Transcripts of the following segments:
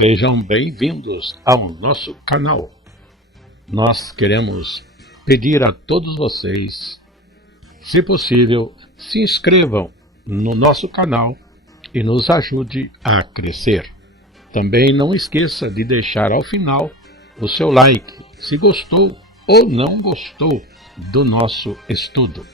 Sejam bem-vindos ao nosso canal. Nós queremos pedir a todos vocês, se possível, se inscrevam no nosso canal e nos ajude a crescer. Também não esqueça de deixar ao final o seu like, se gostou ou não gostou do nosso estudo.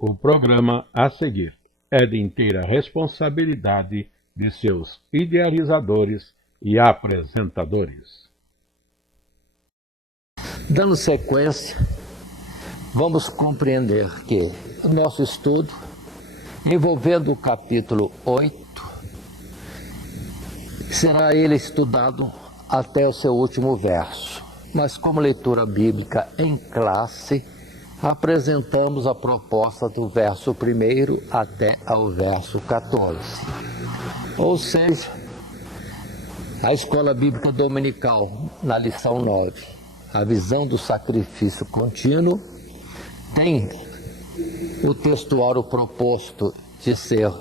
O programa a seguir é de inteira responsabilidade de seus idealizadores e apresentadores. Dando sequência, vamos compreender que o nosso estudo, envolvendo o capítulo 8, será ele estudado até o seu último verso. Mas como leitura bíblica em classe, apresentamos a proposta do verso 1 até ao verso 14. Ou seja, a Escola Bíblica Dominical, na lição 9, a visão do sacrifício contínuo, tem o textuário proposto de ser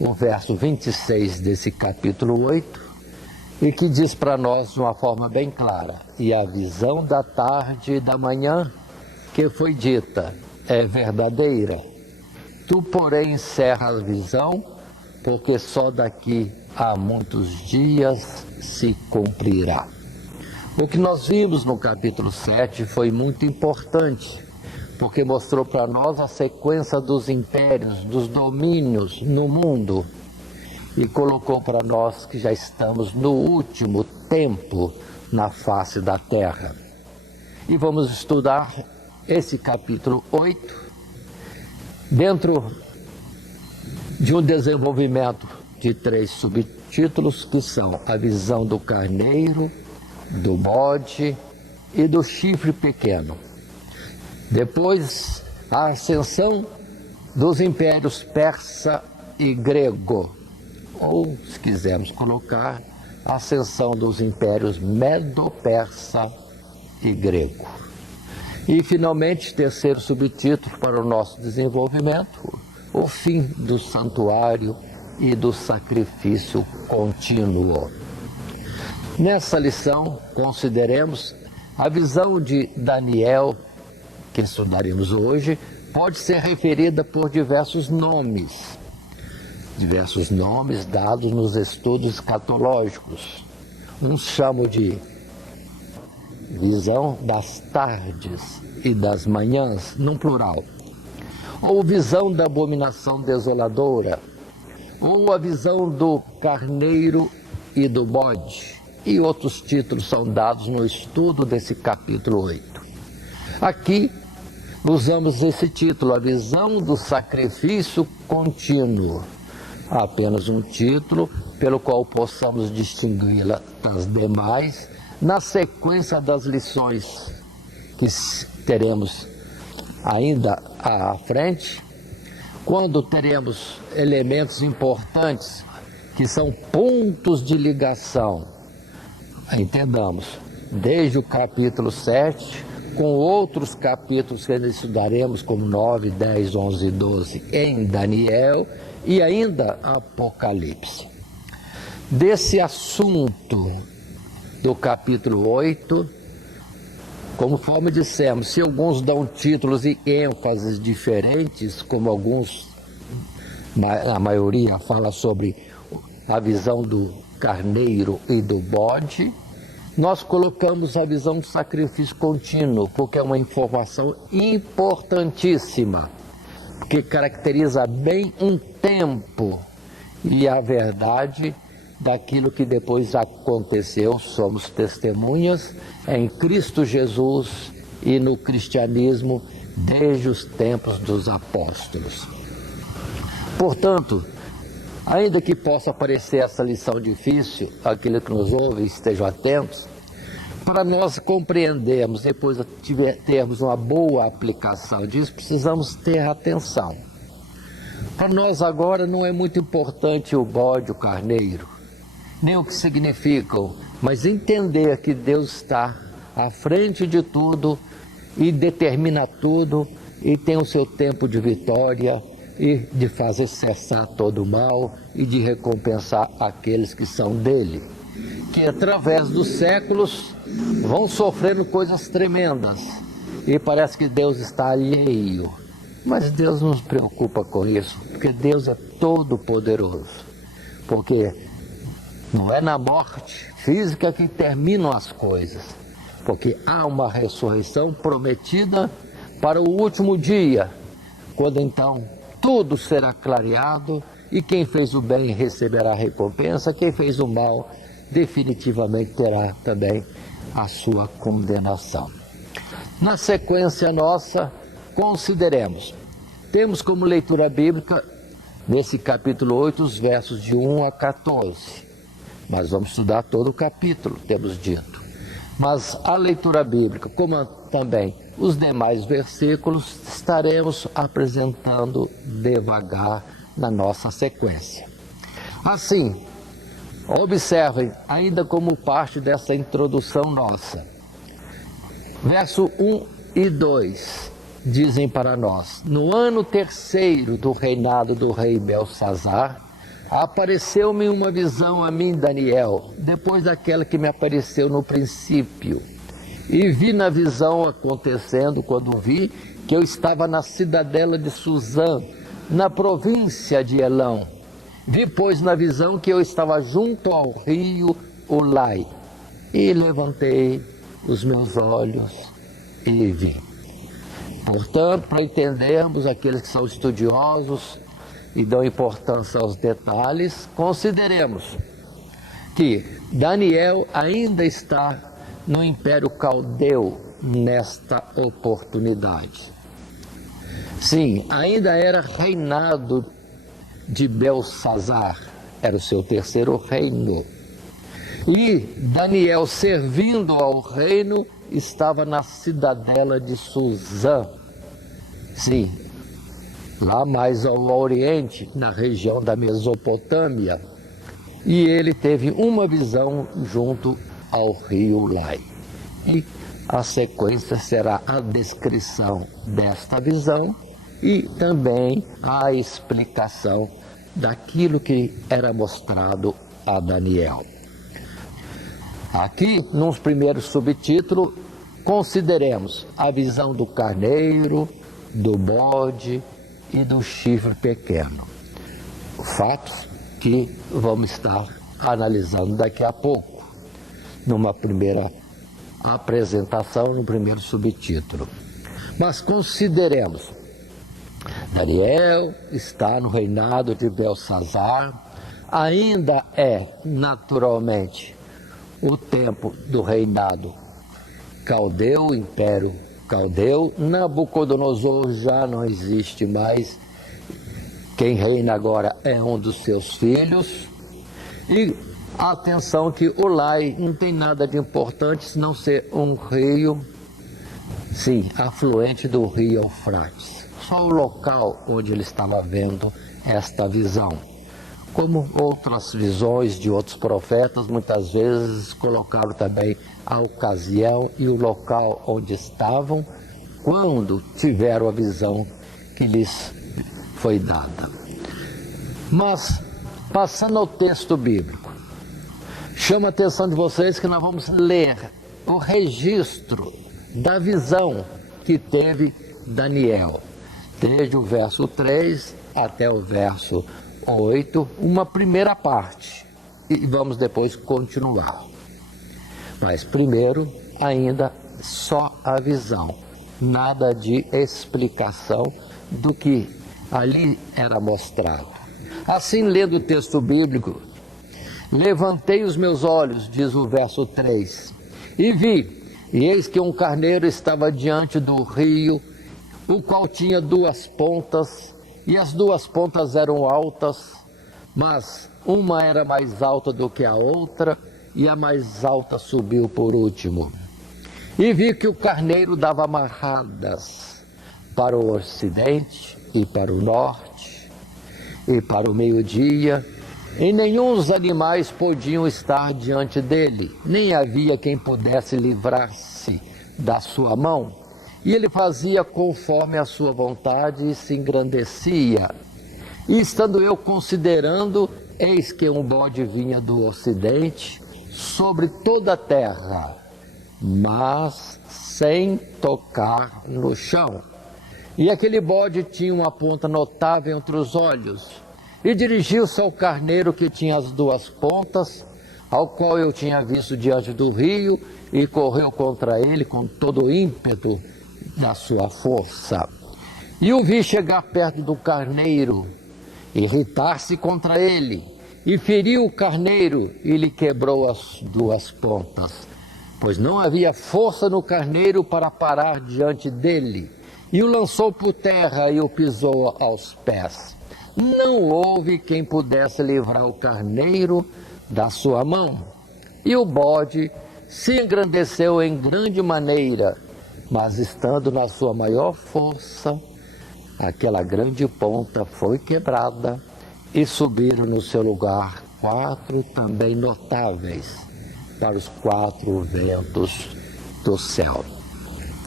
o verso 26 desse capítulo 8, e que diz para nós de uma forma bem clara: e a visão da tarde e da manhã que foi dita é verdadeira. Tu, porém, encerra a visão, porque só daqui a muitos dias se cumprirá. O que nós vimos no capítulo 7 foi muito importante, porque mostrou para nós a sequência dos impérios, dos domínios no mundo, e colocou para nós que já estamos no último tempo na face da terra. E vamos estudar esse capítulo 8, dentro de um desenvolvimento de 3 subtítulos, que são a visão do carneiro, do bode e do chifre pequeno. Depois, a ascensão dos impérios persa e grego, ou, se quisermos colocar, a ascensão dos impérios medo-persa e grego. E, finalmente, terceiro subtítulo para o nosso desenvolvimento, o fim do santuário e do sacrifício contínuo. Nessa lição, consideremos a visão de Daniel, que estudaremos hoje, pode ser referida por diversos nomes dados nos estudos escatológicos. Uns chamam de visão das tardes e das manhãs, num plural, ou visão da abominação desoladora, ou a visão do carneiro e do bode, e outros títulos são dados no estudo desse capítulo 8. Aqui usamos esse título, a visão do sacrifício contínuo, apenas um título pelo qual possamos distingui-la das demais, na sequência das lições que teremos ainda à frente, quando teremos elementos importantes que são pontos de ligação, entendamos, desde o capítulo 7, com outros capítulos que ainda estudaremos, como 9, 10, 11 e 12 em Daniel, e ainda Apocalipse. Desse assunto do capítulo 8, conforme dissemos, se alguns dão títulos e ênfases diferentes, como alguns, a maioria fala sobre a visão do carneiro e do bode, nós colocamos a visão do sacrifício contínuo, porque é uma informação importantíssima, que caracteriza bem um tempo e a verdade daquilo que depois aconteceu. Somos testemunhas em Cristo Jesus e no cristianismo desde os tempos dos apóstolos. Portanto, ainda que possa parecer essa lição difícil, aqueles que nos ouvem estejam atentos, para nós compreendermos, depois de termos uma boa aplicação disso, precisamos ter atenção. Para nós agora não é muito importante o bode, o carneiro, nem o que significam, mas entender que Deus está à frente de tudo e determina tudo e tem o seu tempo de vitória e de fazer cessar todo o mal e de recompensar aqueles que são dele, que através dos séculos vão sofrendo coisas tremendas e parece que Deus está alheio, mas Deus não se preocupa com isso, porque Deus é todo poderoso, porque não é na morte física que terminam as coisas, porque há uma ressurreição prometida para o último dia, quando então tudo será clareado e quem fez o bem receberá recompensa, quem fez o mal definitivamente terá também a sua condenação. Na sequência nossa, consideremos, temos como leitura bíblica, nesse capítulo 8, os versos de 1 a 14, mas vamos estudar todo o capítulo, temos dito. Mas a leitura bíblica, como também os demais versículos, estaremos apresentando devagar na nossa sequência. Assim, observem, ainda como parte dessa introdução nossa, verso 1 e 2 dizem para nós: no ano terceiro do reinado do rei Belsazar, apareceu-me uma visão a mim, Daniel, depois daquela que me apareceu no princípio. E vi na visão acontecendo, quando vi que eu estava na cidadela de Suzã, na província de Elão. Vi, pois, na visão que eu estava junto ao rio Ulai. E levantei os meus olhos e vi. Portanto, para entendermos, aqueles que são estudiosos e dão importância aos detalhes, consideremos que Daniel ainda está no Império Caldeu nesta oportunidade. Sim, ainda era reinado de Belsazar, era o seu terceiro reino. E Daniel, servindo ao reino, estava na cidadela de Suzã. Sim, lá mais ao oriente, na região da Mesopotâmia. E ele teve uma visão junto ao rio Ulai. E a sequência será a descrição desta visão e também a explicação daquilo que era mostrado a Daniel. Aqui, nos primeiros subtítulos, consideremos a visão do carneiro, do bode e do chifre pequeno. Fatos que vamos estar analisando daqui a pouco, numa primeira apresentação, no primeiro subtítulo. Mas consideremos, Daniel está no reinado de Belsazar, ainda é naturalmente o tempo do reinado caldeu, Império Caldeu. Nabucodonosor já não existe mais, quem reina agora é um dos seus filhos. E atenção que Ulai não tem nada de importante senão ser um rio, sim, afluente do rio Eufrates. Só o local onde ele estava vendo esta visão. Como outras visões de outros profetas, muitas vezes colocaram também a ocasião e o local onde estavam quando tiveram a visão que lhes foi dada. Mas, passando ao texto bíblico, chama a atenção de vocês que nós vamos ler o registro da visão que teve Daniel, desde o verso 3 até o verso 8, uma primeira parte, e vamos depois continuar. Mas primeiro, ainda só a visão, nada de explicação do que ali era mostrado. Assim, lendo o texto bíblico, levantei os meus olhos, diz o verso 3, e vi, e eis que um carneiro estava diante do rio, o qual tinha duas pontas, e as duas pontas eram altas, mas uma era mais alta do que a outra, e a mais alta subiu por último. E vi que o carneiro dava amarradas para o ocidente e para o norte e para o meio-dia, e nenhum dos animais podiam estar diante dele, nem havia quem pudesse livrar-se da sua mão, e ele fazia conforme a sua vontade e se engrandecia. E estando eu considerando, eis que um bode vinha do ocidente sobre toda a terra, mas sem tocar no chão. E aquele bode tinha uma ponta notável entre os olhos, e dirigiu-se ao carneiro que tinha as duas pontas, ao qual eu tinha visto diante do rio, e correu contra ele com todo o ímpeto da sua força. E o vi chegar perto do carneiro, irritar-se contra ele, e feriu o carneiro e lhe quebrou as duas pontas, pois não havia força no carneiro para parar diante dele, e o lançou por terra e o pisou aos pés. Não houve quem pudesse livrar o carneiro da sua mão, e o bode se engrandeceu em grande maneira, mas estando na sua maior força, aquela grande ponta foi quebrada, e subiram no seu lugar 4 também notáveis para os 4 ventos do céu.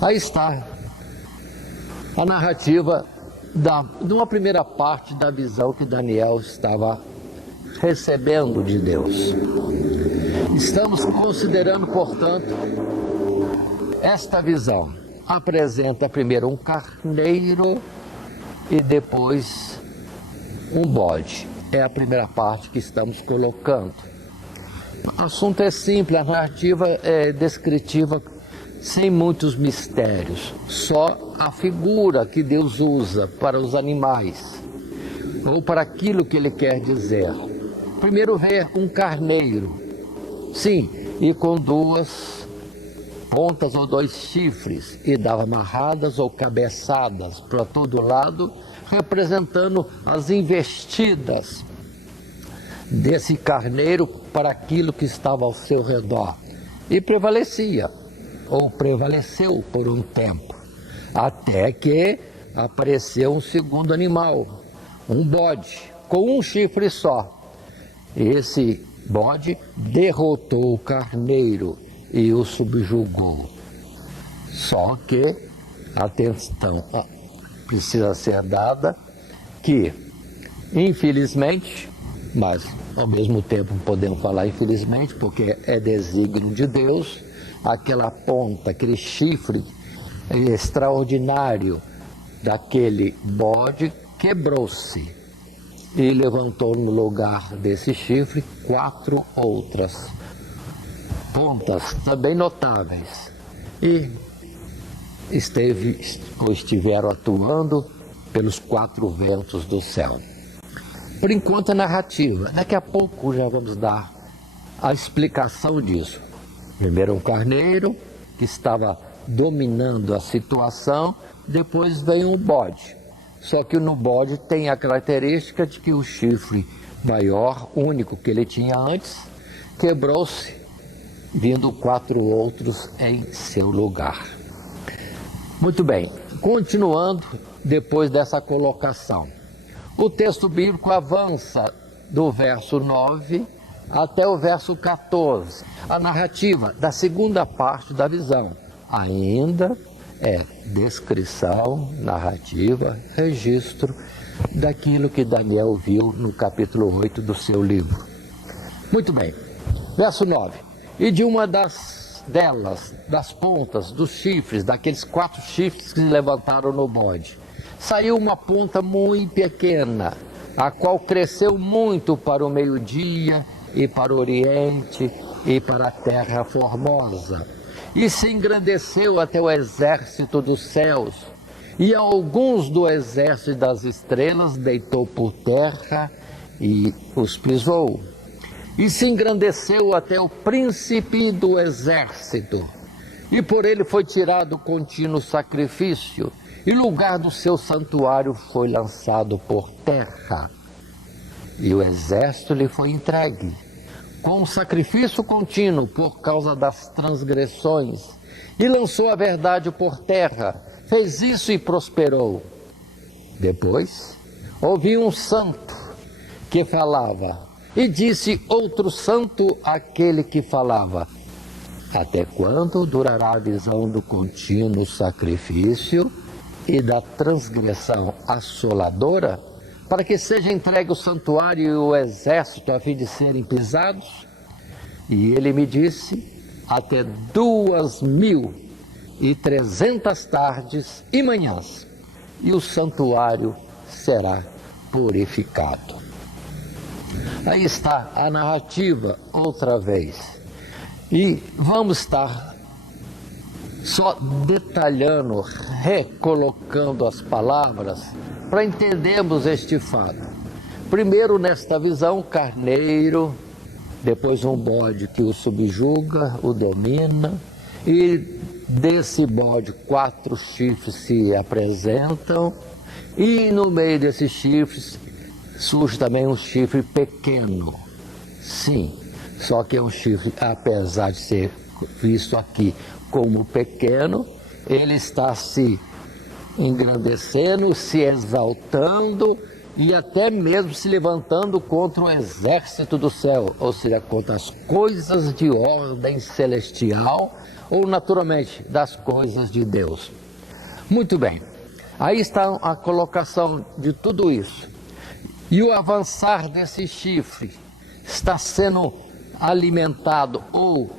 Aí está a narrativa de uma primeira parte da visão que Daniel estava recebendo de Deus. Estamos considerando, portanto, esta visão. Apresenta primeiro um carneiro e depois um bode. É a primeira parte que estamos colocando. O assunto é simples, a narrativa é descritiva, sem muitos mistérios. Só a figura que Deus usa para os animais, ou para aquilo que Ele quer dizer. Primeiro vê um carneiro, sim, e com 2 pontas ou 2 chifres, e dava amarradas ou cabeçadas para todo lado, representando as investidas desse carneiro para aquilo que estava ao seu redor. E prevalecia, ou prevaleceu por um tempo, até que apareceu um segundo animal, um bode, com um chifre só. Esse bode derrotou o carneiro e o subjugou. Só que, atenção, precisa ser dada que, infelizmente, mas ao mesmo tempo podemos falar infelizmente, porque é desígnio de Deus, aquela ponta, aquele chifre extraordinário daquele bode quebrou-se e levantou no lugar desse chifre 4 outras pontas também notáveis, e estiveram atuando pelos 4 ventos do céu. Por enquanto é narrativa, daqui a pouco já vamos dar a explicação disso. Primeiro um carneiro que estava dominando a situação, depois vem um bode. Só que no bode tem a característica de que o chifre maior, único que ele tinha antes, quebrou-se, vindo 4 outros em seu lugar. Muito bem, continuando depois dessa colocação. O texto bíblico avança do verso 9 até o verso 14. A narrativa da segunda parte da visão ainda é descrição, narrativa, registro daquilo que Daniel viu no capítulo 8 do seu livro. Muito bem, verso 9. E de uma das pontas dos chifres, daqueles 4 chifres que se levantaram no bode, saiu uma ponta muito pequena, a qual cresceu muito para o meio-dia e para o oriente e para a terra formosa, e se engrandeceu até o exército dos céus, e a alguns do exército das estrelas deitou por terra e os pisou. E se engrandeceu até o príncipe do exército, e por ele foi tirado o contínuo sacrifício, e o lugar do seu santuário foi lançado por terra. E o exército lhe foi entregue, com um sacrifício contínuo por causa das transgressões, e lançou a verdade por terra, fez isso e prosperou. Depois, ouvi um santo que falava, e disse outro santo àquele que falava: Até quando durará a visão do contínuo sacrifício e da transgressão assoladora, para que seja entregue o santuário e o exército a fim de serem pisados? E ele me disse, até 2.300 tardes e manhãs, e o santuário será purificado. Aí está a narrativa outra vez. E vamos estar só detalhando, recolocando as palavras para entendermos este fato. Primeiro, nesta visão, carneiro, depois um bode que o subjuga, o domina, e desse bode 4 chifres se apresentam, e no meio desses chifres surge também um chifre pequeno. Sim, só que é um chifre, apesar de ser visto aqui como pequeno, ele está se engrandecendo, se exaltando e até mesmo se levantando contra o exército do céu, ou seja, contra as coisas de ordem celestial ou, naturalmente, das coisas de Deus. Muito bem, aí está a colocação de tudo isso. E o avançar desse chifre está sendo alimentado ou,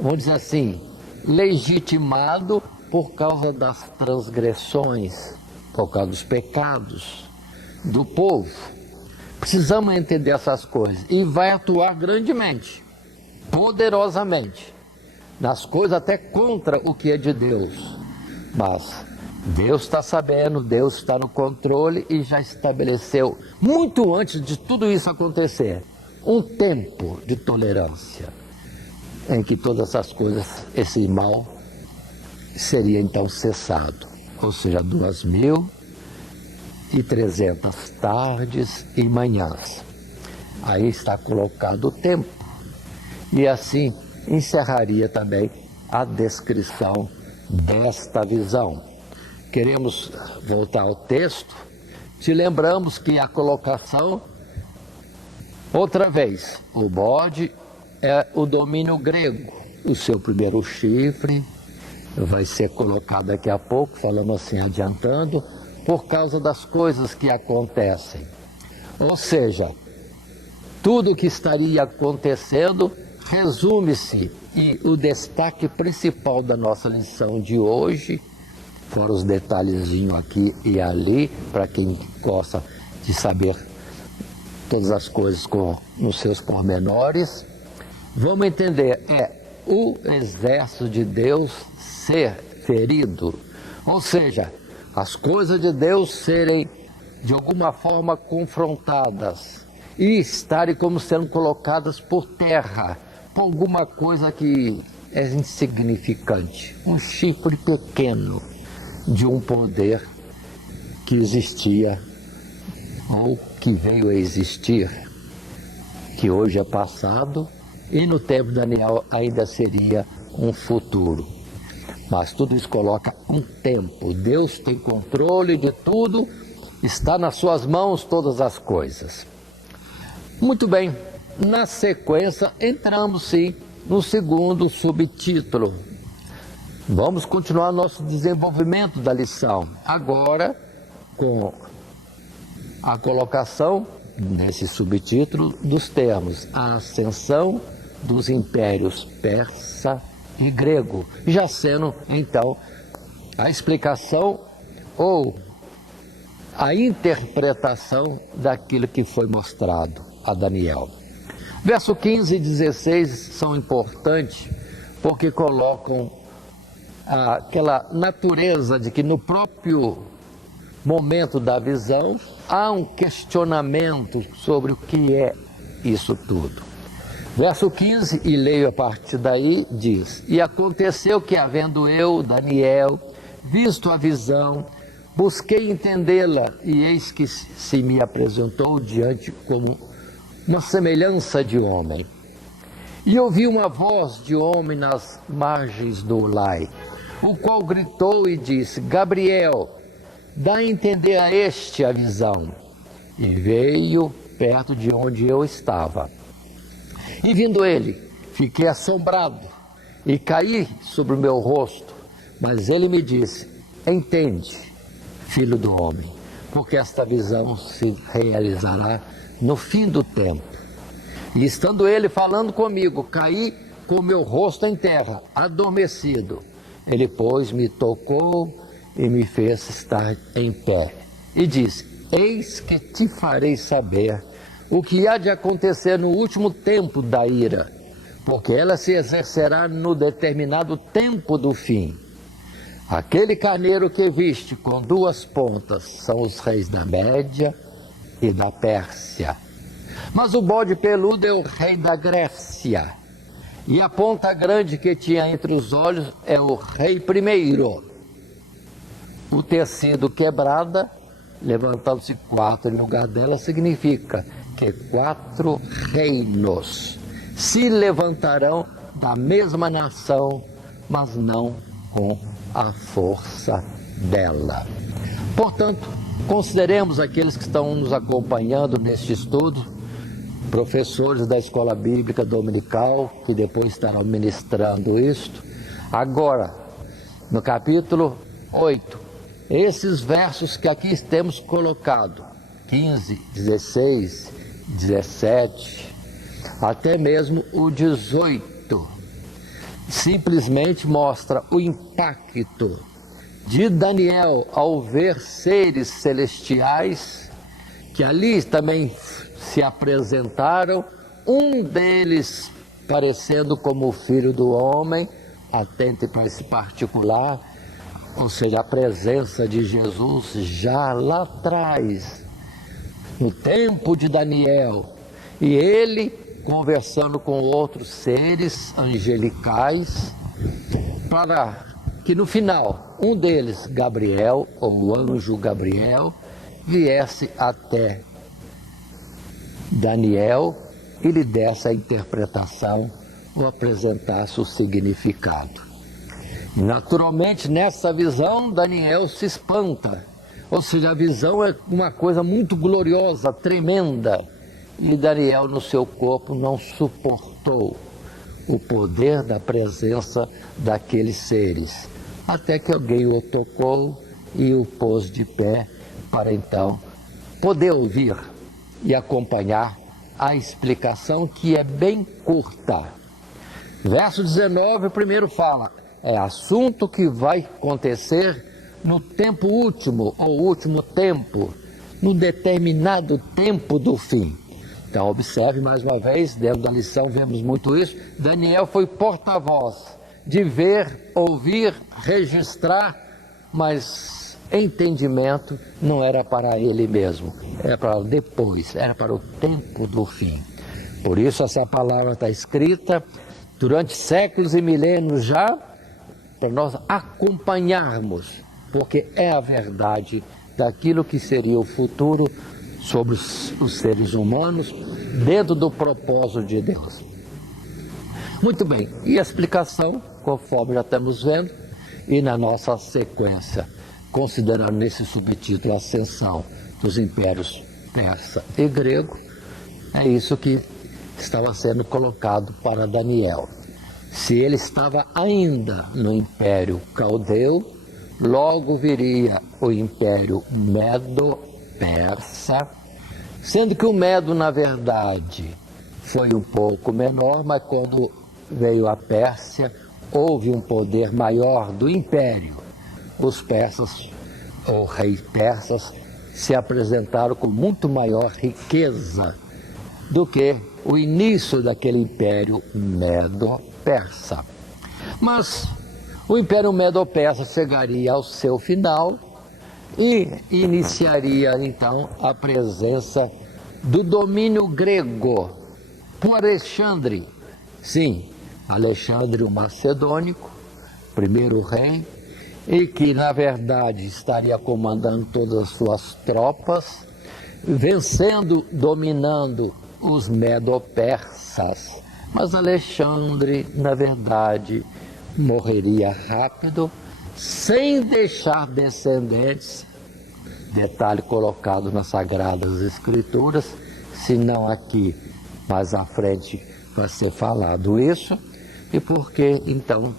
vamos dizer assim, legitimado por causa das transgressões, por causa dos pecados do povo. Precisamos entender essas coisas e vai atuar grandemente, poderosamente, nas coisas até contra o que é de Deus. Mas Deus está sabendo, Deus está no controle e já estabeleceu, muito antes de tudo isso acontecer, um tempo de tolerância em que todas essas coisas, esse mal, seria então cessado. Ou seja, 2.300 tardes e manhãs. Aí está colocado o tempo. E assim encerraria também a descrição desta visão. Queremos voltar ao texto. Te lembramos que a colocação, outra vez, o bode é o domínio grego. O seu primeiro chifre vai ser colocado daqui a pouco, falando assim, adiantando, por causa das coisas que acontecem. Ou seja, tudo o que estaria acontecendo resume-se, e o destaque principal da nossa lição de hoje, fora os detalhezinhos aqui e ali, para quem gosta de saber todas as coisas nos seus pormenores, vamos entender, o exército de Deus ser ferido, ou seja, as coisas de Deus serem de alguma forma confrontadas e estarem como sendo colocadas por terra, por alguma coisa que é insignificante, um chifre pequeno de um poder que existia ou que veio a existir, que hoje é passado e no tempo de Daniel ainda seria um futuro. Mas tudo isso coloca um tempo. Deus tem controle de tudo, está nas suas mãos todas as coisas. Muito bem, na sequência entramos sim no segundo subtítulo. Vamos continuar nosso desenvolvimento da lição, agora com a colocação nesse subtítulo dos termos a ascensão dos impérios persa e grego, já sendo então a explicação ou a interpretação daquilo que foi mostrado a Daniel. Verso 15 e 16 são importantes porque colocam aquela natureza de que no próprio momento da visão há um questionamento sobre o que é isso tudo. Verso 15, e leio a partir daí, diz: E aconteceu que, havendo eu, Daniel, visto a visão, busquei entendê-la, e eis que se me apresentou diante como uma semelhança de homem. E ouvi uma voz de homem nas margens do Ulai, o qual gritou e disse: Gabriel, dá a entender a este a visão. E veio perto de onde eu estava. E vindo ele, fiquei assombrado, e caí sobre o meu rosto. Mas ele me disse: entende, filho do homem, porque esta visão se realizará no fim do tempo. E estando ele falando comigo, caí com o meu rosto em terra, adormecido. Ele, pois, me tocou e me fez estar em pé. E disse: eis que te farei saber o que há de acontecer no último tempo da ira, porque ela se exercerá no determinado tempo do fim. Aquele carneiro que viste com duas pontas são os reis da Média e da Pérsia. Mas o bode peludo é o rei da Grécia, e a ponta grande que tinha entre os olhos é o rei primeiro. O tecido quebrada, levantando-se 4 em lugar dela, significa que 4 reinos se levantarão da mesma nação, mas não com a força dela. Portanto, consideremos aqueles que estão nos acompanhando neste estudo, professores da Escola Bíblica Dominical, que depois estarão ministrando isto. Agora, no capítulo 8, esses versos que aqui temos colocado, 15, 16, 17, até mesmo o 18, simplesmente mostra o impacto de Daniel ao ver seres celestiais que ali também se apresentaram, um deles parecendo como o Filho do Homem. Atente para esse particular, ou seja, a presença de Jesus já lá atrás, no tempo de Daniel, e ele conversando com outros seres angelicais, para que no final, um deles, Gabriel, ou o anjo Gabriel, viesse até Daniel e lhe desse a interpretação ou apresentasse o significado. Naturalmente, nessa visão, Daniel se espanta, ou seja, a visão é uma coisa muito gloriosa, tremenda, e Daniel no seu corpo não suportou o poder da presença daqueles seres, até que alguém o tocou e o pôs de pé para então poder ouvir e acompanhar a explicação, que é bem curta. Verso 19, primeiro fala, é assunto que vai acontecer no tempo último, ou último tempo, no determinado tempo do fim. Então observe mais uma vez, dentro da lição vemos muito isso, Daniel foi porta-voz de ver, ouvir, registrar, mas entendimento não era para ele mesmo, era para depois, era para o tempo do fim. Por isso essa palavra está escrita durante séculos e milênios já, para nós acompanharmos, porque é a verdade daquilo que seria o futuro sobre os seres humanos, dentro do propósito de Deus. Muito bem, e a explicação, conforme já estamos vendo, e na nossa sequência, considerando nesse subtítulo a ascensão dos impérios persa e grego, é isso que estava sendo colocado para Daniel. Se ele estava ainda no Império Caldeu, logo viria o Império Medo-Persa, sendo que o Medo, na verdade, foi um pouco menor, mas quando veio a Pérsia, houve um poder maior do Império. Os persas, ou reis persas, se apresentaram com muito maior riqueza do que o início daquele Império Medo-Persa. Mas o Império Medo-Persa chegaria ao seu final e iniciaria então a presença do domínio grego por Alexandre. Sim, Alexandre o Macedônico, primeiro rei, e que na verdade estaria comandando todas as suas tropas, vencendo, dominando os medo-persas. Mas Alexandre, na verdade, morreria rápido, sem deixar descendentes, detalhe colocado nas Sagradas Escrituras, se não aqui, mais à frente vai ser falado isso, e porque, então,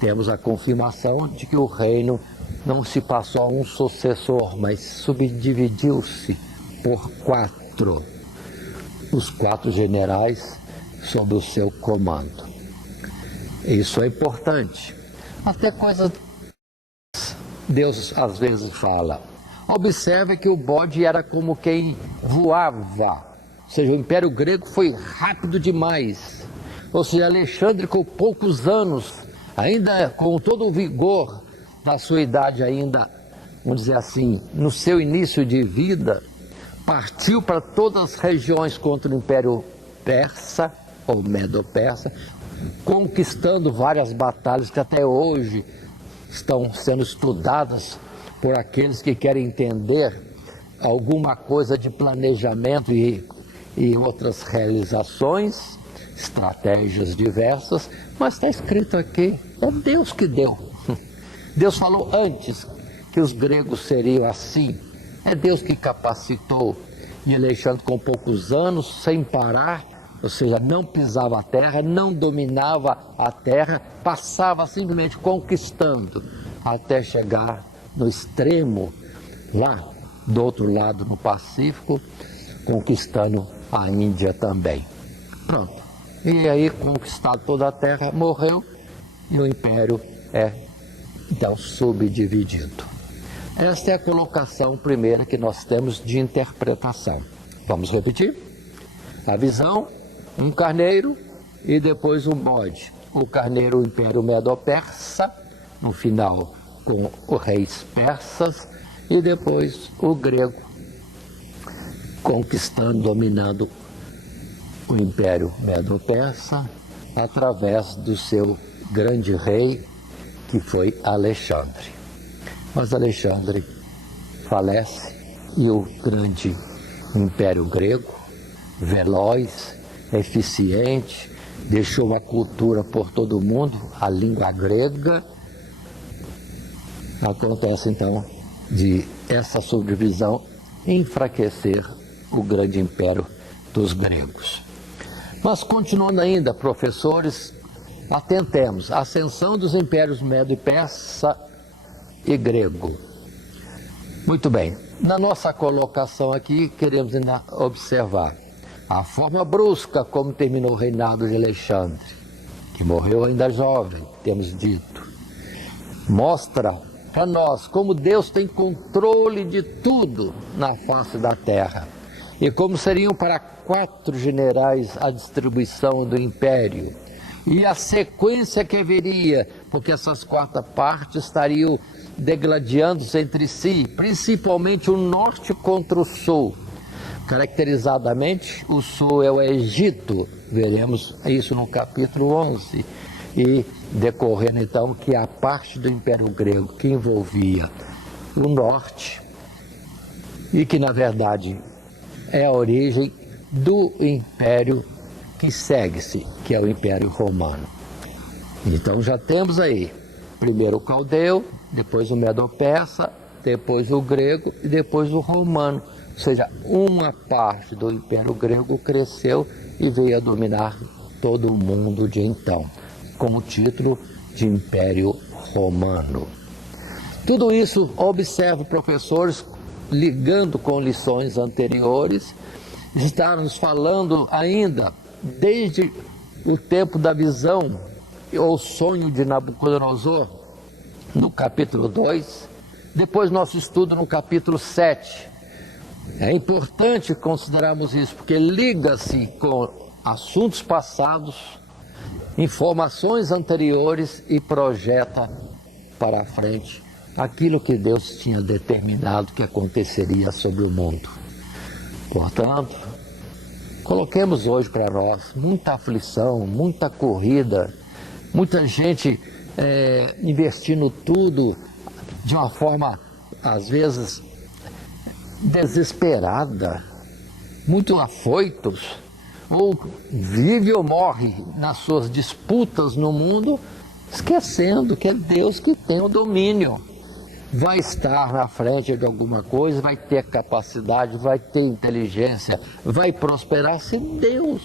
temos a confirmação de que o reino não se passou a um sucessor, mas subdividiu-se por 4, os 4 generais sob o seu comando. Isso é importante. Até coisas Deus às vezes fala. Observe que o bode era como quem voava, ou seja, o Império Grego foi rápido demais. Ou seja, Alexandre, com poucos anos, ainda com todo o vigor da sua idade ainda, vamos dizer assim, no seu início de vida, partiu para todas as regiões contra o Império Persa, ou Medo-Persa, conquistando várias batalhas que até hoje estão sendo estudadas por aqueles que querem entender alguma coisa de planejamento e outras realizações, estratégias diversas, mas está escrito aqui, é Deus que deu. Deus falou antes que os gregos seriam assim, é Deus que capacitou. E Alexandre, com poucos anos, sem parar, ou seja, não pisava a terra, não dominava a terra, passava simplesmente conquistando, até chegar no extremo, lá do outro lado no Pacífico, conquistando a Índia também. Pronto. E aí, conquistado toda a terra, morreu e o império é, então, subdividido. Esta é a colocação primeira que nós temos de interpretação. Vamos repetir? A visão, um carneiro e depois um bode. O carneiro, o Império Medo-Persa, no final com os reis persas, e depois o grego, conquistando, dominando o Império Medo-Persa, através do seu grande rei, que foi Alexandre. Mas Alexandre falece e o grande Império Grego, veloz, eficiente, deixou uma cultura por todo o mundo, a língua grega. Acontece então de essa subdivisão enfraquecer o grande império dos gregos. Mas continuando ainda, professores, atentemos, a ascensão dos impérios Medo e Persa e grego. Muito bem, na nossa colocação aqui, queremos ainda observar a forma brusca como terminou o reinado de Alexandre, que morreu ainda jovem, temos dito. Mostra para nós como Deus tem controle de tudo na face da terra. E como seriam para 4 generais a distribuição do império. E a sequência que haveria, porque essas 4 partes estariam degladiando-se entre si, principalmente o norte contra o sul. Caracterizadamente, o sul é o Egito, veremos isso no capítulo 11, e decorrendo então que a parte do Império Grego que envolvia o norte, e que na verdade é a origem do império que segue-se, que é o Império Romano. Então já temos aí, primeiro o caldeu, depois o Medo-Persa, depois o grego e depois o romano. Ou seja, uma parte do Império Grego cresceu e veio a dominar todo o mundo de então, com o título de Império Romano. Tudo isso, observe, professores, ligando com lições anteriores, está nos falando ainda, desde o tempo da visão ou sonho de Nabucodonosor, no capítulo 2, depois nosso estudo no capítulo 7. É importante considerarmos isso, porque liga-se com assuntos passados, informações anteriores e projeta para a frente aquilo que Deus tinha determinado que aconteceria sobre o mundo. Portanto, coloquemos hoje para nós muita aflição, muita corrida, muita gente investindo tudo de uma forma, às vezes, desesperada, muito afoitos, ou vive ou morre nas suas disputas no mundo, esquecendo que é Deus que tem o domínio. Vai estar na frente de alguma coisa, vai ter capacidade, vai ter inteligência, vai prosperar se Deus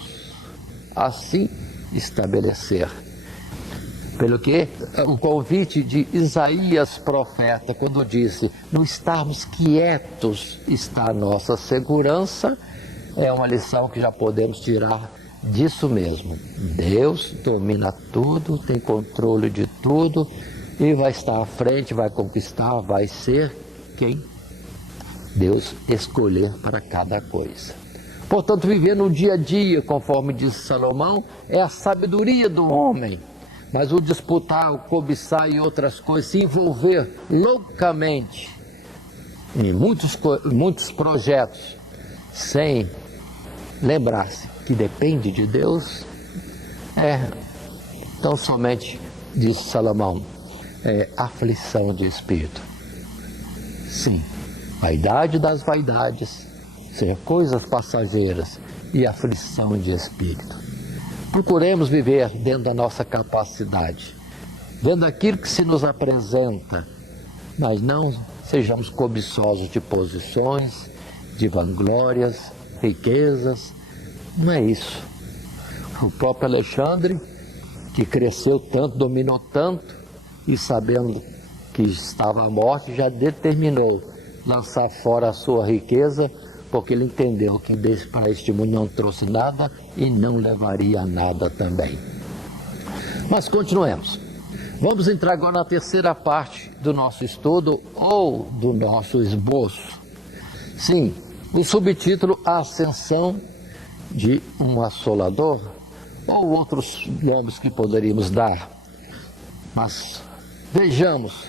assim estabelecer. Pelo que o convite de Isaías profeta, quando disse: no estarmos quietos está a nossa segurança, é uma lição que já podemos tirar disso mesmo. Deus domina tudo, tem controle de tudo e vai estar à frente, vai conquistar, vai ser quem Deus escolher para cada coisa. Portanto, viver no dia a dia, conforme disse Salomão, é a sabedoria do homem. Mas o disputar, o cobiçar e outras coisas, se envolver loucamente em muitos projetos, sem lembrar-se que depende de Deus, tão somente, disse Salomão, aflição de espírito. Sim, vaidade das vaidades, ser coisas passageiras e aflição de espírito. Procuremos viver dentro da nossa capacidade, vendo aquilo que se nos apresenta, mas não sejamos cobiçosos de posições, de vanglórias, riquezas. Não é isso. O próprio Alexandre, que cresceu tanto, dominou tanto, e sabendo que estava à morte, já determinou lançar fora a sua riqueza, porque ele entendeu que para este mundo não trouxe nada e não levaria a nada também. Mas continuemos. Vamos entrar agora na terceira parte do nosso estudo ou do nosso esboço. Sim, o subtítulo A Ascensão de um Assolador, ou outros nomes que poderíamos dar. Mas vejamos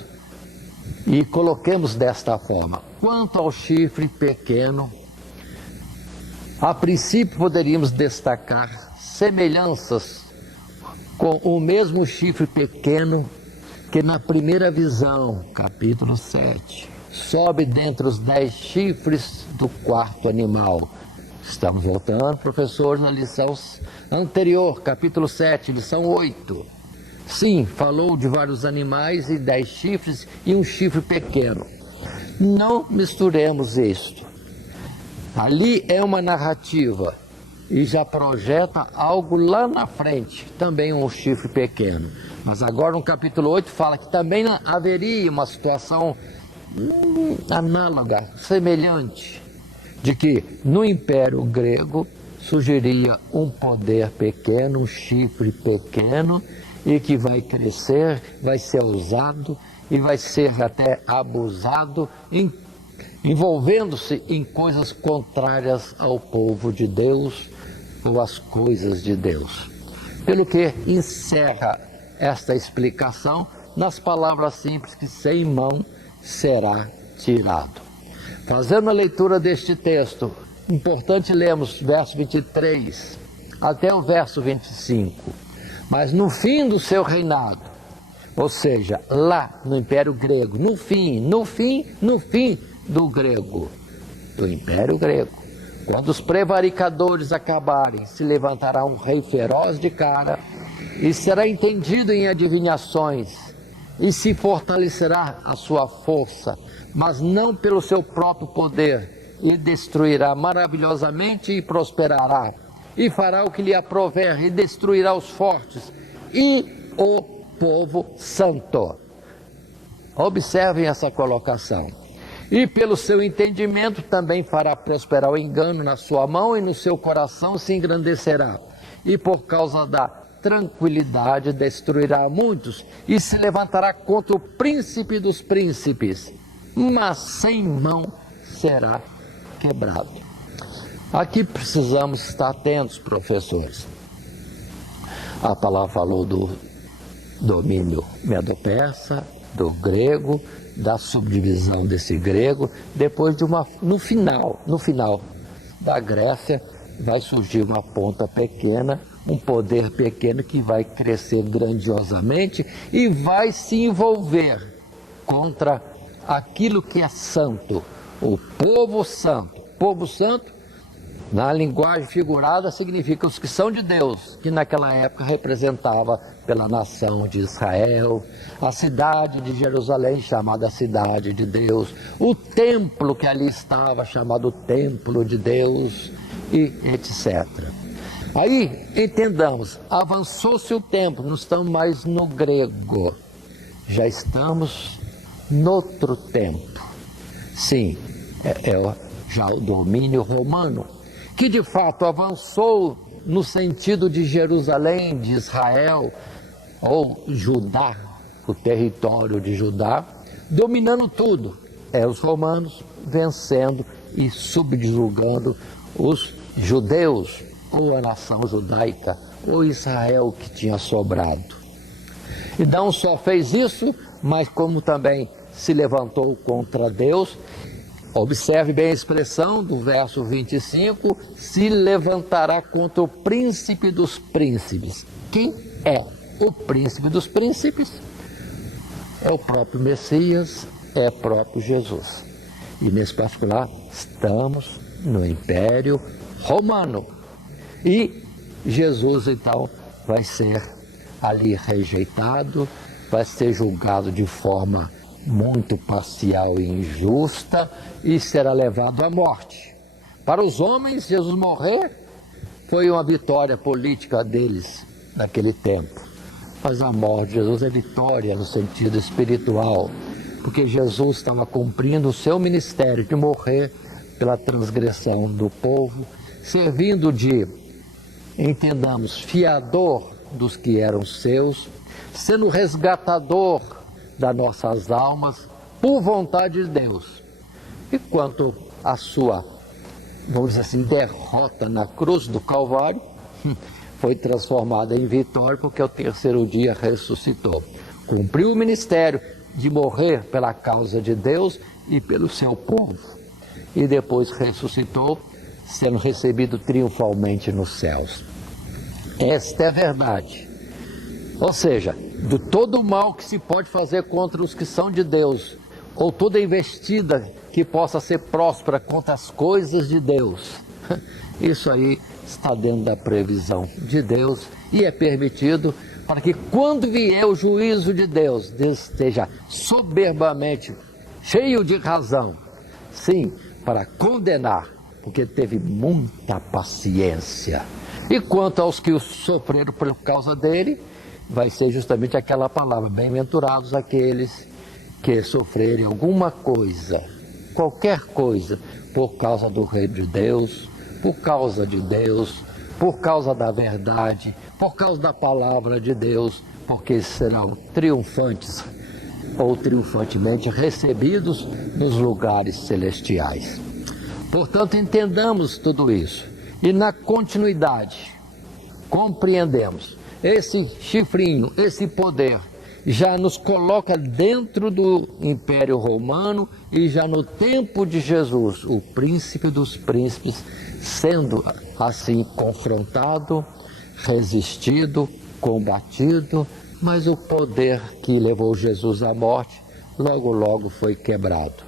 e coloquemos desta forma. Quanto ao chifre pequeno, a princípio poderíamos destacar semelhanças com o mesmo chifre pequeno que na primeira visão, capítulo 7, sobe dentre os 10 chifres do quarto animal. Estamos voltando, professor, na lição anterior, capítulo 7, lição 8. Sim, falou de vários animais e 10 chifres e um chifre pequeno. Não misturemos isto. Ali é uma narrativa e já projeta algo lá na frente, também um chifre pequeno. Mas agora no capítulo 8 fala que também haveria uma situação análoga, semelhante, de que no Império Grego surgiria um poder pequeno, um chifre pequeno, e que vai crescer, vai ser usado e vai ser até abusado, envolvendo-se em coisas contrárias ao povo de Deus ou às coisas de Deus. Pelo que encerra esta explicação nas palavras simples que sem mão será tirado. Fazendo a leitura deste texto, importante lermos verso 23 até o verso 25. Mas no fim do seu reinado, ou seja, lá no Império Grego, no fim do grego, do Império Grego, quando os prevaricadores acabarem, se levantará um rei feroz de cara e será entendido em adivinhações e se fortalecerá a sua força, mas não pelo seu próprio poder. Ele destruirá maravilhosamente e prosperará, e fará o que lhe aprouver, e destruirá os fortes e o povo santo. Observem essa colocação. E pelo seu entendimento também fará prosperar o engano na sua mão, e no seu coração se engrandecerá. E por causa da tranquilidade destruirá muitos, e se levantará contra o príncipe dos príncipes, mas sem mão será quebrado. Aqui precisamos estar atentos, professores. A palavra falou do domínio medo-persa, do grego, da subdivisão desse grego. Depois no final da Grécia, vai surgir uma ponta pequena, um poder pequeno que vai crescer grandiosamente e vai se envolver contra aquilo que é santo, o povo santo. Povo santo, na linguagem figurada, significa os que são de Deus, que naquela época representava pela nação de Israel, a cidade de Jerusalém, chamada Cidade de Deus, o templo que ali estava, chamado Templo de Deus, e etc. Aí, entendamos, avançou-se o tempo, não estamos mais no grego, já estamos noutro tempo. Sim, já o domínio romano, que de fato avançou no sentido de Jerusalém, de Israel, ou Judá, o território de Judá, dominando tudo. Os romanos vencendo e subjugando os judeus, ou a nação judaica, ou Israel que tinha sobrado. E não só fez isso, mas como também se levantou contra Deus. Observe bem a expressão do verso 25, se levantará contra o príncipe dos príncipes. Quem é o príncipe dos príncipes? É o próprio Messias, é o próprio Jesus. E nesse particular, estamos no Império Romano. E Jesus, então, vai ser ali rejeitado, vai ser julgado de forma muito parcial e injusta e será levado à morte. Para os homens, Jesus morrer foi uma vitória política deles naquele tempo. Mas a morte de Jesus é vitória no sentido espiritual, porque Jesus estava cumprindo o seu ministério de morrer pela transgressão do povo, servindo de, entendamos, fiador dos que eram seus, sendo resgatador das nossas almas por vontade de Deus. E quanto à sua, vamos dizer assim, derrota na cruz do Calvário, foi transformada em vitória porque ao terceiro dia ressuscitou. Cumpriu o ministério de morrer pela causa de Deus e pelo seu povo. E depois ressuscitou, sendo recebido triunfalmente nos céus. Esta é a verdade. Ou seja, de todo o mal que se pode fazer contra os que são de Deus, ou toda investida que possa ser próspera contra as coisas de Deus, isso aí está dentro da previsão de Deus e é permitido para que quando vier o juízo de Deus, Deus esteja soberbamente cheio de razão, sim, para condenar, porque teve muita paciência. E quanto aos que sofreram por causa dele, vai ser justamente aquela palavra, bem-aventurados aqueles que sofrerem alguma coisa, qualquer coisa, por causa do reino de Deus, por causa de Deus, por causa da verdade, por causa da palavra de Deus, porque serão triunfantes ou triunfantemente recebidos nos lugares celestiais. Portanto, entendamos tudo isso e na continuidade compreendemos esse chifrinho, esse poder já nos coloca dentro do Império Romano e já no tempo de Jesus, o príncipe dos príncipes, sendo assim confrontado, resistido, combatido, mas o poder que levou Jesus à morte logo, logo foi quebrado.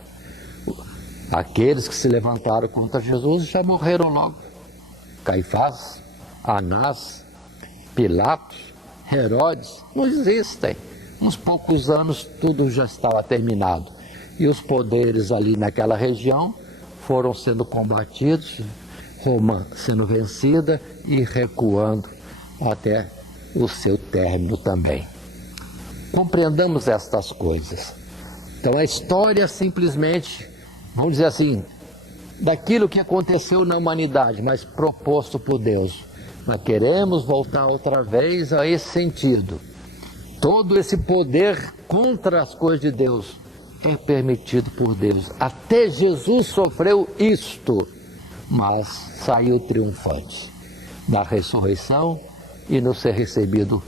Aqueles que se levantaram contra Jesus já morreram logo. Caifás, Anás, Pilatos, Herodes, não existem. Uns poucos anos tudo já estava terminado. E os poderes ali naquela região foram sendo combatidos, Roma sendo vencida e recuando até o seu término também. Compreendamos estas coisas. Então a história simplesmente, vamos dizer assim, daquilo que aconteceu na humanidade, mas proposto por Deus. Nós queremos voltar outra vez a esse sentido. Todo esse poder contra as coisas de Deus é permitido por Deus. Até Jesus sofreu isto, mas saiu triunfante da ressurreição e no ser recebido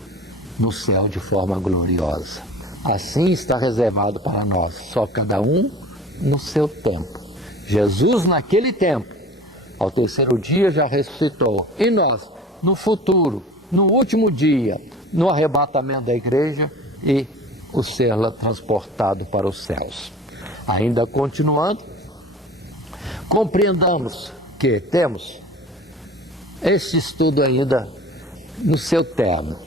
no céu de forma gloriosa. Assim está reservado para nós, só cada um no seu tempo. Jesus naquele tempo, ao terceiro dia já ressuscitou. E nós, no futuro, no último dia, no arrebatamento da igreja e o ser transportado para os céus. Ainda continuando, compreendamos que temos este estudo ainda no seu termo.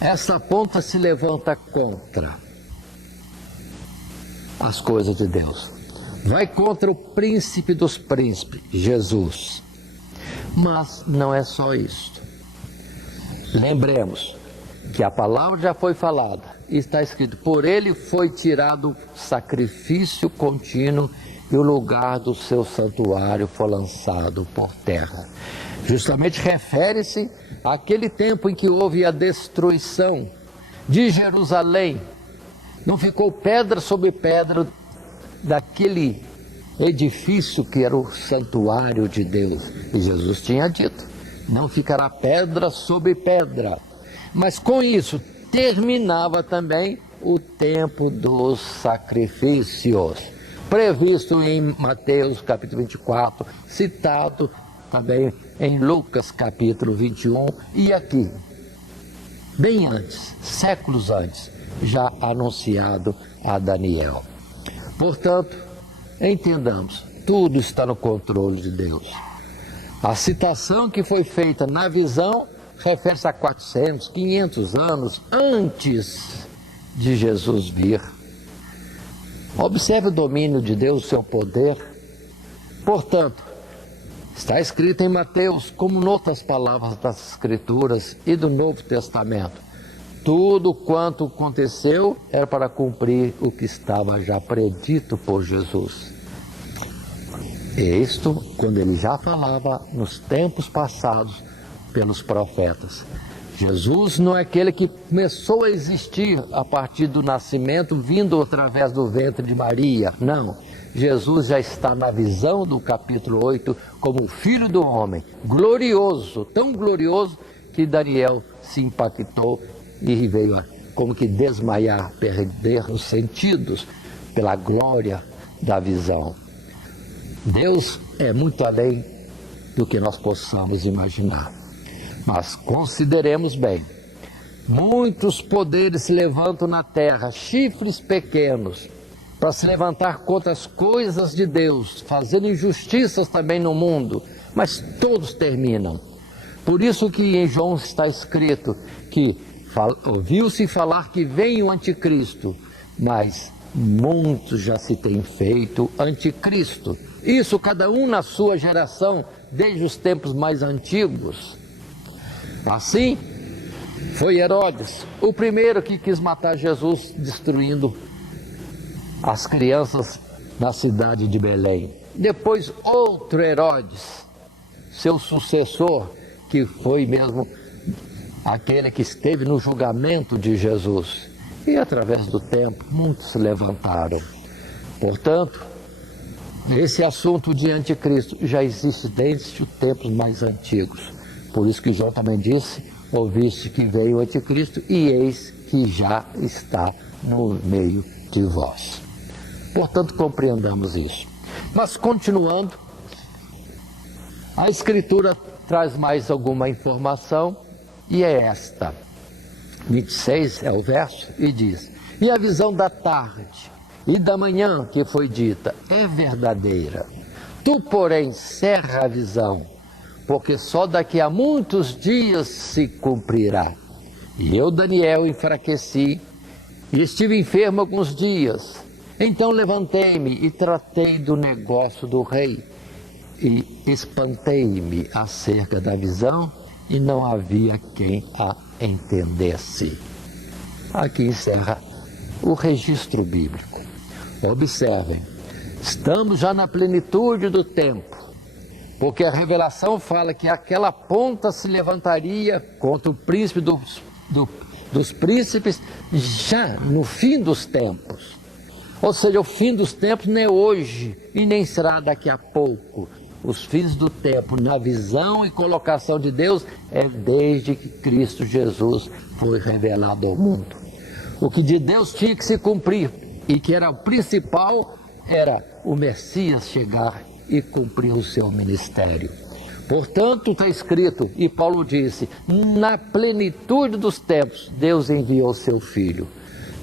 Essa ponta se levanta contra as coisas de Deus. Vai contra o príncipe dos príncipes, Jesus. Mas não é só isso. Lembremos que a palavra já foi falada, está escrito: por ele foi tirado o sacrifício contínuo e o lugar do seu santuário foi lançado por terra. Justamente refere-se àquele tempo em que houve a destruição de Jerusalém. Não ficou pedra sobre pedra daquele edifício que era o santuário de Deus. E Jesus tinha dito: não ficará pedra sobre pedra. Mas com isso terminava também o tempo dos sacrifícios, previsto em Mateus capítulo 24, citado também em Lucas capítulo 21, e aqui, bem antes, séculos antes, já anunciado a Daniel. Portanto, entendamos, tudo está no controle de Deus. A citação que foi feita na visão refere-se a 400, 500 anos antes de Jesus vir. Observe o domínio de Deus, o seu poder. Portanto, está escrito em Mateus, como noutras palavras das Escrituras e do Novo Testamento: tudo quanto aconteceu era para cumprir o que estava já predito por Jesus. Isto quando ele já falava nos tempos passados pelos profetas. Jesus não é aquele que começou a existir a partir do nascimento, vindo através do ventre de Maria. Não. Jesus já está na visão do capítulo 8 como o Filho do Homem, glorioso, tão glorioso que Daniel se impactou e veio como que desmaiar, perder os sentidos pela glória da visão. Deus é muito além do que nós possamos imaginar. Mas consideremos bem, muitos poderes se levantam na terra, chifres pequenos, para se levantar contra as coisas de Deus, fazendo injustiças também no mundo, mas todos terminam. Por isso que em João está escrito que ouviu-se falar que vem o anticristo, mas muitos já se têm feito anticristo. Isso cada um na sua geração, desde os tempos mais antigos. Assim, foi Herodes o primeiro que quis matar Jesus, destruindo as crianças na cidade de Belém. Depois outro Herodes, seu sucessor, que foi mesmo aquele que esteve no julgamento de Jesus. E através do tempo, muitos se levantaram. Portanto, esse assunto de anticristo já existe desde os tempos mais antigos. Por isso que João também disse: ouviste que veio o anticristo e eis que já está no meio de vós. Portanto, compreendamos isso. Mas continuando, a Escritura traz mais alguma informação e é esta. 26 é o verso e diz: e a visão da tarde e da manhã que foi dita é verdadeira. Tu, porém, cerra a visão, porque só daqui a muitos dias se cumprirá. E eu, Daniel, enfraqueci e estive enfermo alguns dias. Então levantei-me e tratei do negócio do rei e espantei-me acerca da visão e não havia quem a entendesse. Aqui encerra o registro bíblico. Observem, estamos já na plenitude do tempo, porque a revelação fala que aquela ponta se levantaria contra o príncipe dos príncipes já no fim dos tempos. Ou seja, o fim dos tempos não é hoje e nem será daqui a pouco. Os fins do tempo, na visão e colocação de Deus, é desde que Cristo Jesus foi revelado ao mundo. O que de Deus tinha que se cumprir e que era o principal, era o Messias chegar e cumprir o seu ministério. Portanto, está escrito, e Paulo disse, na plenitude dos tempos, Deus enviou o seu Filho.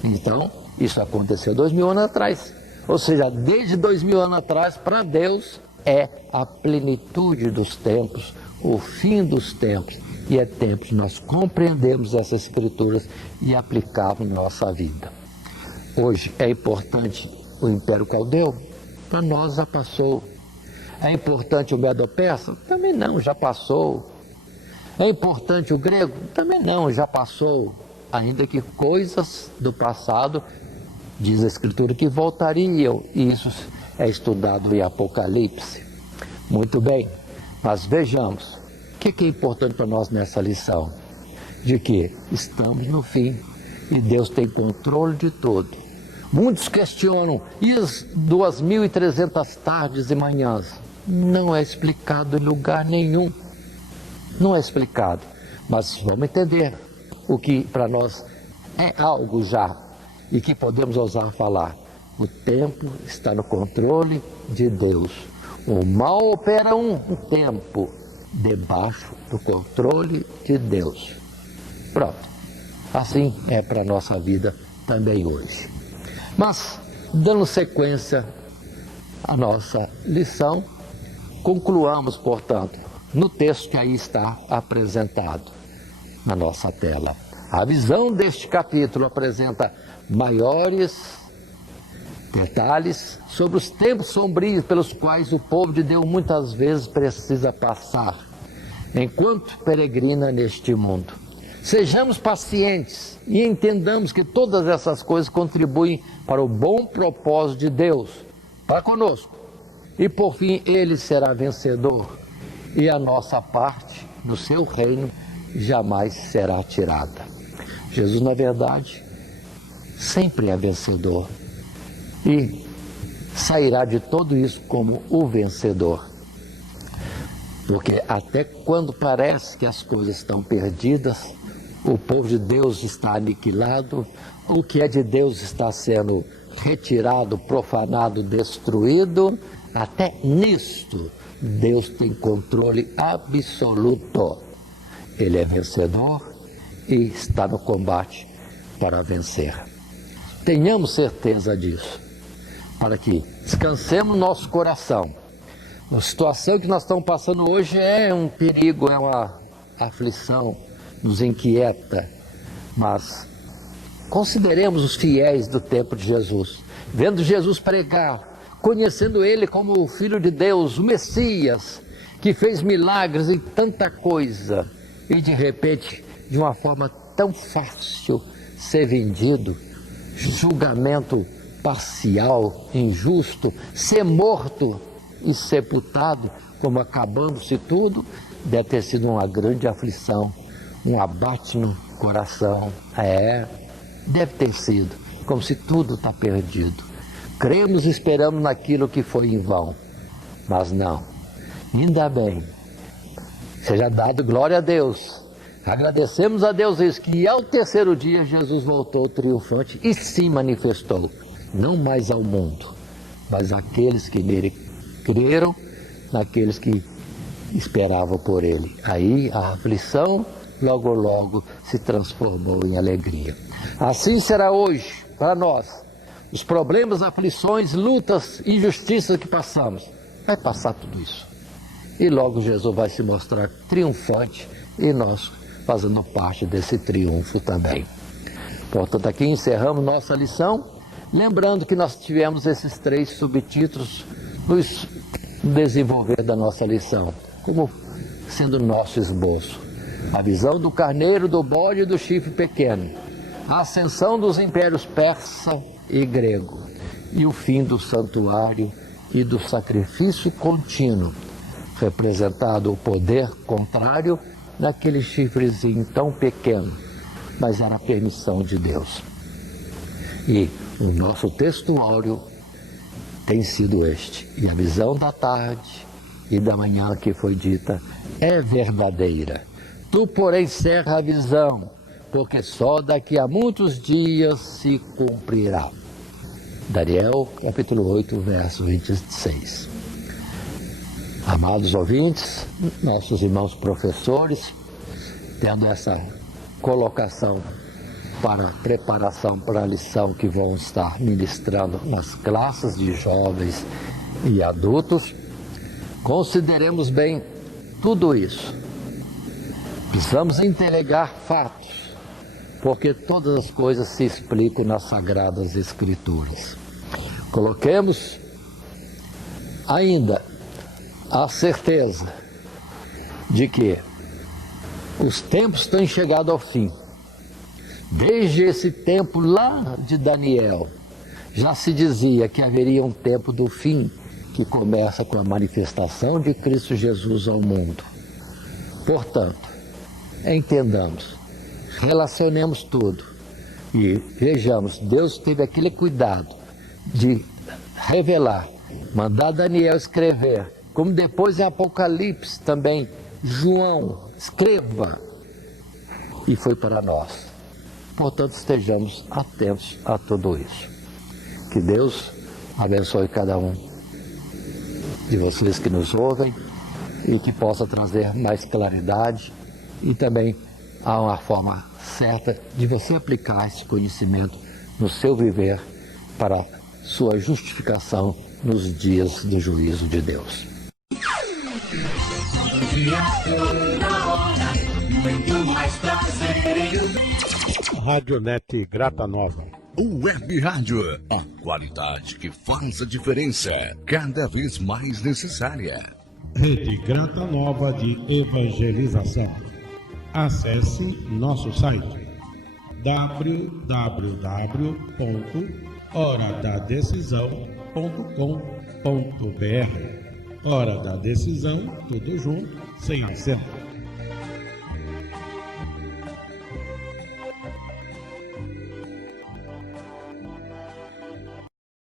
Então, isso aconteceu 2000 anos atrás. Ou seja, desde 2000 anos atrás, para Deus, é a plenitude dos tempos, o fim dos tempos. E é tempo de nós compreendermos essas escrituras e aplicarmos na nossa vida. Hoje é importante o Império Caldeu, para nós já passou. É importante o medo-persa? Também não, já passou. É importante o grego? Também não, já passou. Ainda que coisas do passado, diz a Escritura, que voltariam, e isso é estudado em Apocalipse. Muito bem, mas vejamos, o que é importante para nós nessa lição? De que estamos no fim e Deus tem controle de tudo. Muitos questionam, e as 2.300 tardes e manhãs? Não é explicado em lugar nenhum. Não é explicado, mas vamos entender o que para nós é algo já e que podemos ousar falar. O tempo está no controle de Deus. O mal opera um tempo debaixo do controle de Deus. Pronto. Assim é para a nossa vida também hoje. Mas, dando sequência à nossa lição, concluamos, portanto, no texto que aí está apresentado na nossa tela. A visão deste capítulo apresenta maiores detalhes sobre os tempos sombrios pelos quais o povo de Deus muitas vezes precisa passar, enquanto peregrina neste mundo. Sejamos pacientes e entendamos que todas essas coisas contribuem para o bom propósito de Deus para conosco. E por fim Ele será vencedor e a nossa parte no seu reino jamais será tirada. Jesus, na verdade, sempre é vencedor e sairá de tudo isso como o vencedor. Porque até quando parece que as coisas estão perdidas, o povo de Deus está aniquilado, o que é de Deus está sendo retirado, profanado, destruído. Até nisto, Deus tem controle absoluto. Ele é vencedor e está no combate para vencer. Tenhamos certeza disso, para que descansemos nosso coração. A situação que nós estamos passando hoje é um perigo, é uma aflição, nos inquieta, mas consideremos os fiéis do tempo de Jesus, vendo Jesus pregar, conhecendo Ele como o Filho de Deus, o Messias, que fez milagres e tanta coisa, e de repente, de uma forma tão fácil, ser vendido, julgamento parcial, injusto, ser morto e sepultado, como acabando-se tudo, deve ter sido uma grande aflição, um abate no coração. Deve ter sido, como se tudo está perdido. Cremos e esperamos naquilo que foi em vão, mas não. Ainda bem, seja dado glória a Deus. Agradecemos a Deus isso, que ao terceiro dia Jesus voltou triunfante e se manifestou, não mais ao mundo, mas àqueles que nele creram, naqueles que esperavam por ele. Aí a aflição logo logo se transformou em alegria. Assim será hoje para nós. Os problemas, aflições, lutas, injustiças que passamos, vai passar tudo isso. E logo Jesus vai se mostrar triunfante e nós fazendo parte desse triunfo também. Portanto, aqui encerramos nossa lição, lembrando que nós tivemos esses 3 subtítulos no desenvolver da nossa lição, como sendo nosso esboço. A visão do carneiro, do bode e do chifre pequeno, a ascensão dos impérios persa e grego, e o fim do santuário e do sacrifício contínuo, representado o poder contrário naquele chifrezinho tão pequeno, mas era a permissão de Deus. E o nosso texto áureo tem sido este, e a visão da tarde e da manhã que foi dita é verdadeira. Tu, porém, cerra a visão, porque só daqui a muitos dias se cumprirá. Daniel, capítulo 8, verso 26. Amados ouvintes, nossos irmãos professores, tendo essa colocação para preparação para a lição que vão estar ministrando nas classes de jovens e adultos, consideremos bem tudo isso. Precisamos interligar fatos, porque todas as coisas se explicam nas Sagradas Escrituras. Coloquemos ainda a certeza de que os tempos têm chegado ao fim. Desde esse tempo lá de Daniel, já se dizia que haveria um tempo do fim que começa com a manifestação de Cristo Jesus ao mundo. Portanto, entendamos, relacionemos tudo e vejamos, Deus teve aquele cuidado de revelar, mandar Daniel escrever, como depois em Apocalipse também, João, escreva, e foi para nós. Portanto, estejamos atentos a tudo isso. Que Deus abençoe cada um de vocês que nos ouvem e que possa trazer mais claridade e também há uma forma certa de você aplicar esse conhecimento no seu viver para sua justificação nos dias do juízo de Deus. Radionet Grata Nova. Web Rádio, a qualidade que faz a diferença, cada vez mais necessária. Rede Grata Nova de Evangelização. Acesse nosso site www.horadadecisão.com.br. Hora da Decisão, tudo junto, sem acento.